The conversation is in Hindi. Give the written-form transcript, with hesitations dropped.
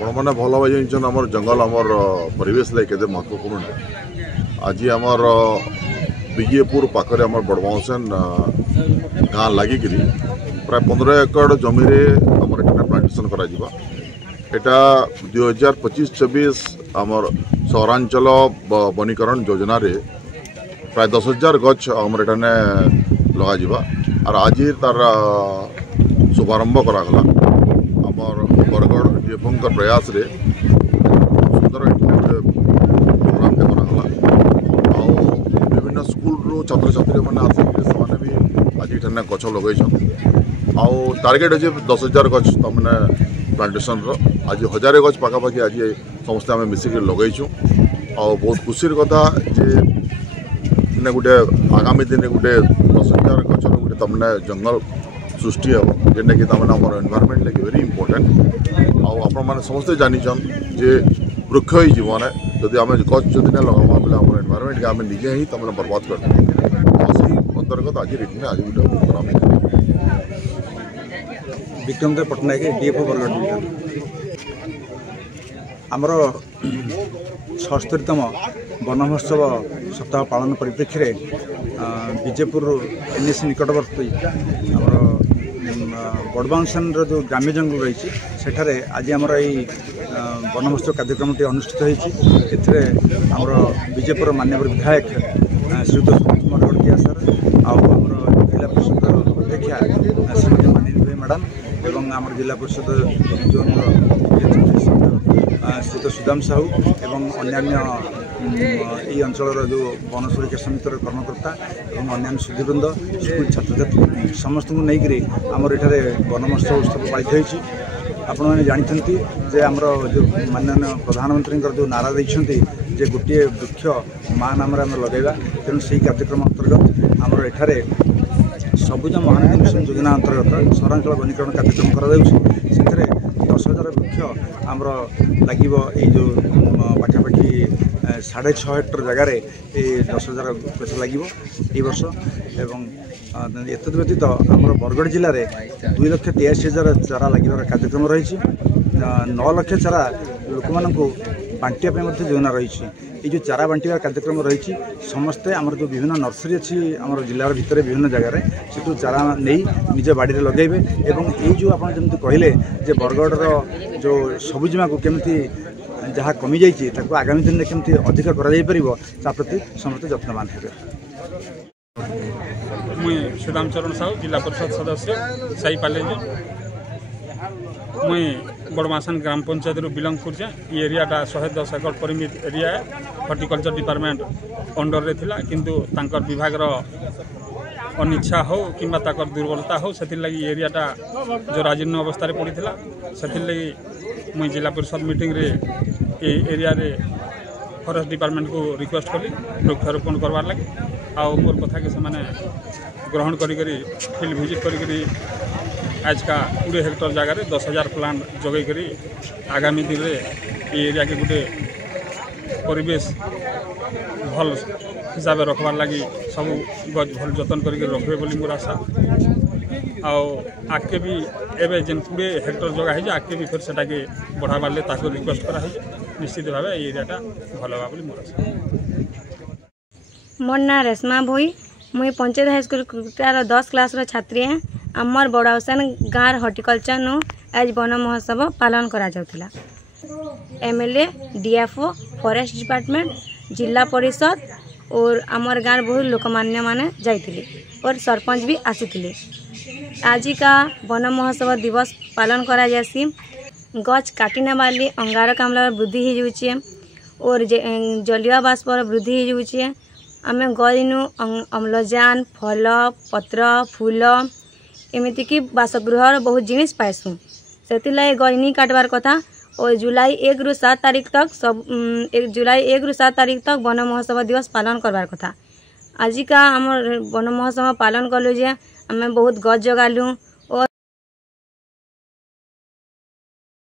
मैंने भल भाई जान आम जंगल आम परिवेश लगे केते महत्वपूर्ण है। आज आमर विजयपुर पाखे आम बड़बाउसन गाँ लगिक प्राय 15 एकड़ जमी प्लांटेशन करा 2025-26 आमर सहरांचल वनीकरण योजना रे प्राय 10,000 गछ आमर एठाने लगा और आज तार शुभारंभ करागला आमर बरगढ़ डीएफओ प्रयास रे सुंदर प्रोग्राम करागला विभिन्न स्कूल रो छात्र छात्री मैंने आसिक भी आज ये गछ लगे टार्गेट अच्छे 10,000 गछ तमने प्लांटेशन आज 1000 गछ पाखापाखि आज समस्ते आम मिसिक लगेचु बहुत खुशी कथा जे गोटे आगामी दिन गोटे 10,000 गचर गोटे तमने जंगल सृष्टि हम जेनटा कि तमने आम एनवायरनमेंट लगे वेरी इंपोर्टेंट आपने समस्ते जानीचन जे वृक्ष ही जीवन है जदि आम गच जदि ना लगा बोले आम एनवायरनमेंट के आम निजे ही तमने बर्बाद कर से अंतर्गत आज रिटने आज गोटे प्रोग्राम विक्रम देव पट्टनायक डीएफओ बरगढ़ डिविजन आमर 76तम वन महोत्सव सप्ताह पालन परिप्रेक्षी विजयपुर एनएसी निकटवर्ती आमर बड़बाउसन जो ग्राम्य जंगल रही सेठारे आज आमर यही वन महोत्सव कार्यक्रम अनुष्ठित होती आमर विजयपुर माननीय विधायक श्रीयुत कुमार गड़तिया सर आमर जिला परिषद अध्यक्षा श्रीमती मानिनी मैडम एवं आमर जिला परिषद जोन श्रीयुत सुदाम साहू एवं अन्यान्य ये अंचल जो वन सुरक्षा समितिर कर्मकर्ता और अन्य सुधीवृंद स्कूल छात्र छात्री समस्त को लेकर आमर एठारे वन महोत्सव उत्सव पालित होती आपने जानते जे आमर जो माननीय प्रधानमंत्री जो नारा देते जे गोटे वृक्ष माँ नाम लगेगा तेणु से कार्यक्रम अंतर्गत आमर एठारे सबुज महानदी मिशन योजना अंतर्गत सहरांचल वनीकरण कार्यक्रम कर 10,000 वृक्ष आमर लगे जो पाखापाखि 6.5 हेक्टर जगार 10,000 गछ लगे वर्ष एवं एत व्यतीत आमर बरगढ़ जिले में 2,83,000 चारा लगे कार्यक्रम रही 9 लाख चारा लोक मानू बांटिया योजना रही ये जो चारा बांटा कार्यक्रम रही समस्ते आमर जो विभिन्न नर्सरी अच्छी आम जिलार भितर विभिन्न जगार से चारा नहीं निज बाड़ी में लगेबे एवं ये जो आप जमी कहले जे बरगढ़ जो सबुजिमा को केमती जहाँ कमी जाइए आगामी दिन में केमती अधिक कर प्रति समस्त यत्नवान हे। मुई सुदाम चरण साहू जिला परिषद सदस्य साईपाले मुई बड़मासन ग्राम पंचायत बिलंग कर ये एरियाटा 110 एकड़ परिमित एरिया है हॉर्टिकल्चर डिपार्टमेंट अंडर रे थिला किंतु तांकर विभागर अनिच्छा हो किंबा ताकर दुर्बलता हो से लगी एरियाटा जो राजीर्ण अवस्था पड़ा से लगी मुई जिला परिषद मीटिंग रे ये एरिया रे फॉरेस्ट डिपार्टमेंट को रिक्वेस्ट कली वृक्षारोपण करवार लगे आउ मोर कथा के से ग्रहण करी फील्ड विजिट करी आज का 20 हेक्टर जगह 10,000 प्लांट जगै करी आगामी दिन रे ये एरिया के गोटे परिवेश भल हिसाब से रखबार लगी सब गज भल जतन करके रखे बोली मोर आशा आगे भी एवं जेन 20 हेक्टर जगह है आगे भी फिर से बढ़ाबार ले रिक्वेस्ट करा निश्चित भाव ये एरियाटा भल हाँ बोली मोर आशा। मोर ना रेशमा भोई मुई पंचायत हाईस्कूल कुटार 10 क्लास छात्री है आमर बड़ाउसन गाँव हॉर्टिकल्चर नु आज वन महोत्सव पालन करा जाउथिला। एमएलए डीएफओ फॉरेस्ट डिपार्टमेंट जिला परिषद और आमर गाँव बहुत लोकमान्य माने जाइथिले और सरपंच भी आसीथिले। आज का वन महोत्सव दिवस पालन करा जासी गछ काटिना वाली अंगारकाम्ल वृद्धि हो जाउछे और जलीय बाष्प वृद्धि हो जाउछे आमे गइनु अम्लजान फल पत्र फूल एमती कि बासगृह बहुत जिनिस पाइसु से गई काटबार कथा और जुलाई 1 रु 7 तारीख तक सब जुलाई 1 रु 7 तारीख तक वन महोत्सव दिवस पालन करबार कथा। आज का आम वन महोत्सव पालन कलु जे आम बहुत गछ जगालु